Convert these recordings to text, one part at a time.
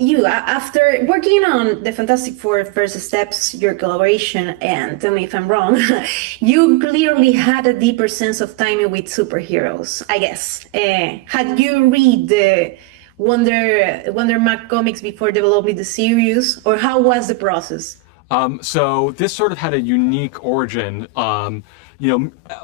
after working on the Fantastic Four First Steps, your collaboration, and tell me if I'm wrong, you clearly had a deeper sense of timing with superheroes, I guess. Had you read the Wonder Man comics before developing the series, or how was the process? So this sort of had a unique origin.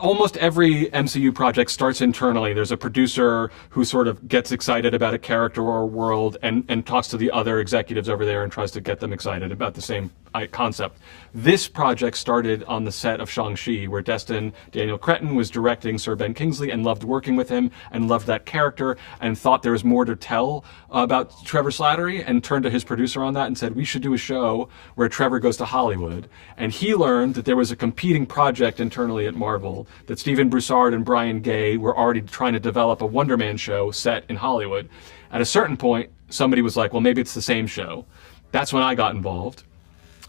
Almost every MCU project starts internally. There's a producer who sort of gets excited about a character or a world and talks to the other executives over there and tries to get them excited about the same concept. This project started on the set of Shang-Chi, where Destin Daniel Cretton was directing Sir Ben Kingsley and loved working with him and loved that character and thought there was more to tell about Trevor Slattery and turned to his producer on that and said, we should do a show where Trevor goes to Hollywood. And he learned that there was a competing project internally at Marvel, that Stephen Broussard and Brian Gay were already trying to develop a Wonder Man show set in Hollywood. At a certain point, somebody was like, well, maybe it's the same show. That's when I got involved.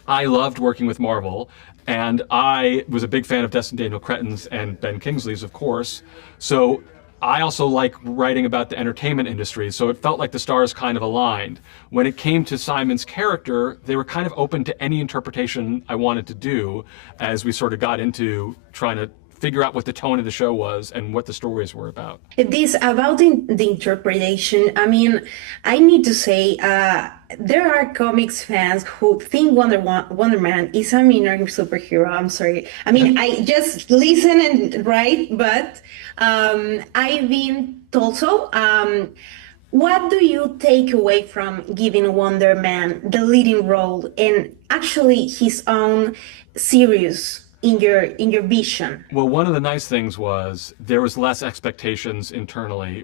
I loved working with Marvel, and I was a big fan of Destin Daniel Cretton's and Ben Kingsley's, of course. So I also like writing about the entertainment industry, so it felt like the stars kind of aligned. When it came to Simon's character, they were kind of open to any interpretation I wanted to do as we sort of got into trying to figure out what the tone of the show was and what the stories were about. This about the interpretation. I mean, I need to say, there are comics fans who think Wonder Man is a minor superhero. I'm sorry. I mean, I just listen and write, but I've been told so. What do you take away from giving Wonder Man the leading role and actually his own series in your vision? Well, one of the nice things was there was less expectations internally.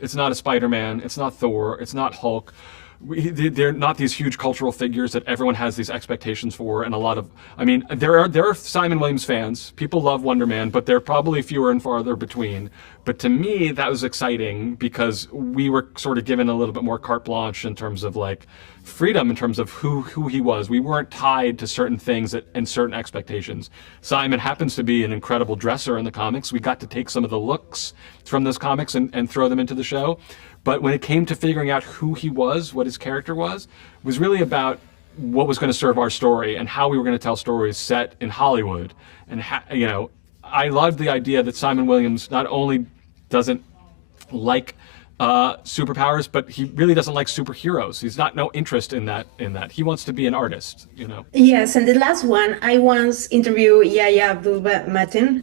It's not a Spider-Man, it's not Thor, it's not Hulk. They're not these huge cultural figures that everyone has these expectations for, and there are Simon Williams fans. People love Wonder Man, but they're probably fewer and farther between. But to me, that was exciting because we were sort of given a little bit more carte blanche in terms of like freedom in terms of who he was. We weren't tied to certain things and certain expectations. Simon happens to be an incredible dresser in the comics. We got to take some of the looks from those comics and throw them into the show. But when it came to figuring out who he was, what his character was really about what was going to serve our story and how we were going to tell stories set in Hollywood. And I loved the idea that Simon Williams not only doesn't like superpowers, but he really doesn't like superheroes. He's not no interest in that. He wants to be an artist, Yes, and the last one, I once interviewed Yahya Abdul-Mateen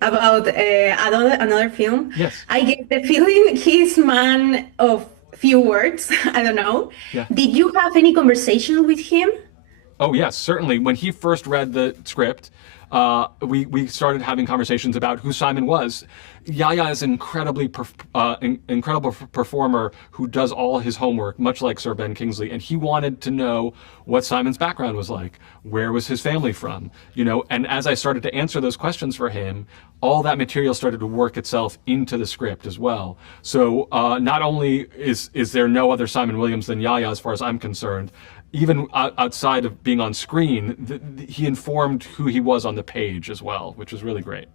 about another film. Yes. I get the feeling he's man of few words. I don't know. Yeah. Did you have any conversation with him? Oh yes, certainly. When he first read the script, we started having conversations about who Simon was. Yahya is an incredible performer who does all his homework, much like Sir Ben Kingsley, and he wanted to know what Simon's background was like. Where was his family from? And as I started to answer those questions for him, all that material started to work itself into the script as well. So not only is there no other Simon Williams than Yahya as far as I'm concerned, even outside of being on screen, he informed who he was on the page as well, which was really great.